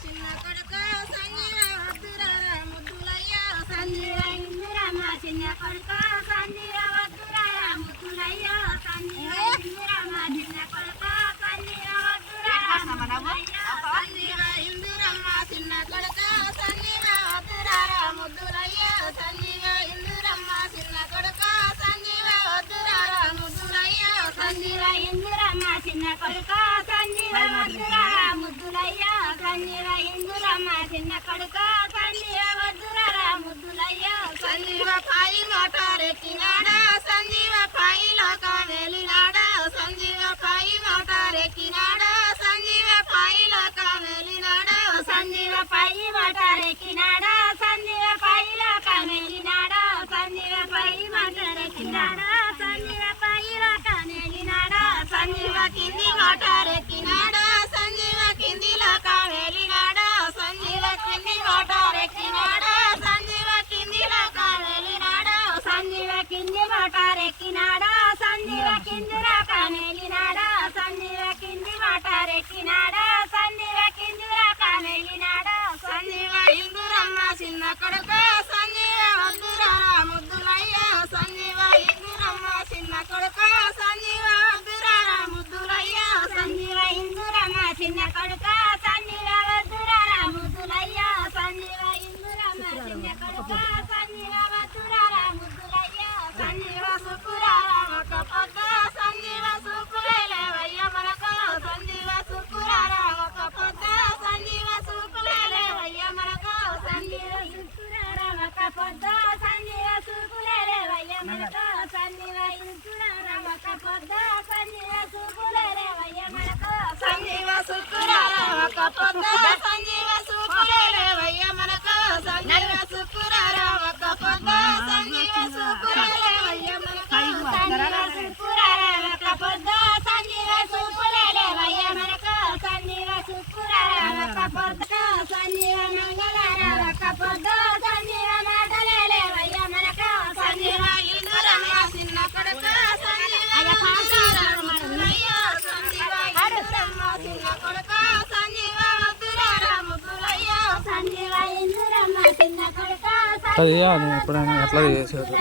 చిన్న కొడుక సంజీవ వద్దురా ముద్దులయ్య సంజీవ ఇందిరమ్మ చిన్న కొడుక సంజీవ వద్దురా ముద్దులయ్య సంజీవ ఇందిరమ్మ చిన్న కొడుక సంజీవ వద్దురా సంజీవ ఇందిరమ్మ చిన్న కొడుక సంజీవ వద్దురా ముద్దులయ్య సంజీవ ఇందిరమ్మ చిన్న కొడుక సంజీవ వద్దురా ముద్దులయ్య సంజీవ ఇందిరమ్మ చిన్న కొడుక సంజీవ వద్దురా ముద్దులయ్య సంజీవ ఇందిరమ్మ చిన్న కొడుక సంజీవ వద్దురా ముద్దులయ్య సంజీవ పాయి మోటారెక్కినాడా సంజీవ పాయిలోక వెళ్ళినాడా సంజీవ పాయి మోటారెక్కినాడా సంజీవ పాయిలోక వెళ్ళినాడా సంజీవ పాయి మోటారెక్కినాడా సంజీవ పాయిలోక వెళ్ళినాడా సంజీవ పాయి మోటారెక్కినాడా సంజీవ పాయిలోక వెళ్ళినాడా సంజీవ కింది మోటారెక్కినాడా సంజీవ కిందిలోక వెళ్ళినాడా సంజీవ కింది మోటారెక్కినాడా సంజీవ కిందిలోక వెళ్ళినాడా సంజీవ కింది మోటారెక్కినాడా సంజీవ కిందిలోక వెళ్ళినాడా సంజీవ కింది మోటారెక్కినాడా సంజీవ కిందిలోక వెళ్ళినాడా సంజీవ ఇందురమ్మ చిన్న కొడుక సంజీవ వద్దురా ముద్దులయ్య సంజీవ ఇందురమ్మ చిన్న కొడుక సంజీవ వద్దురా ముద్దులయ్య సంజీవ ఇందురమ్మ చిన్న కొడుక సంజీవ వద్దురా ముద్దులయ్య సంజీవ ఇందురమ్మ చిన్న కొడుక సంజీవ వద్దురా ముద్దులయ్య సంజీవ సుకురారా ఒక పొద్ద సంజీవ సుకులేవయ్య మనకు సంజీవ సుకురారా ఒక పొద్ద సంజీవ సుకులేవయ్య మనకు సంజీవ సుకురారా ఒక పొద్ద సంజీవ సుకులేవయ్య మనకు సంజీవ సుకురారా ఒక పొద్ద సంజీవ సుకులేవయ్య మనకు సంజీవ సుకురారా ఒక పొద్ద సంజీవ సుకులేవయ్య మనకు సంజీవ సుకురారా ఒక పొద్ద సంజీవ సుకులేవయ్య మనకు సంజీవ సుకురారా ఒక పొద్ద సంజీవ సుకులేవయ్య మనకు సంజీవ సుకురారా ఒక పొద్ద సంజీవ మంగళారా ఒక పొద్ద సంజీవ మాటలేవయ్య మనకు సంజీవ ఇందురమ్మ చిన్న కొడుక సంజీవ ముద్దులయ్య సంజీవ ఇందురమ్మ చిన్న కొడుక సంజీవ వద్దురా ముద్దులయ్య సంజీవ ఇందురమ్మ చిన్న కొడుక అది ఎప్పుడైనా ఎట్లా చేశారు.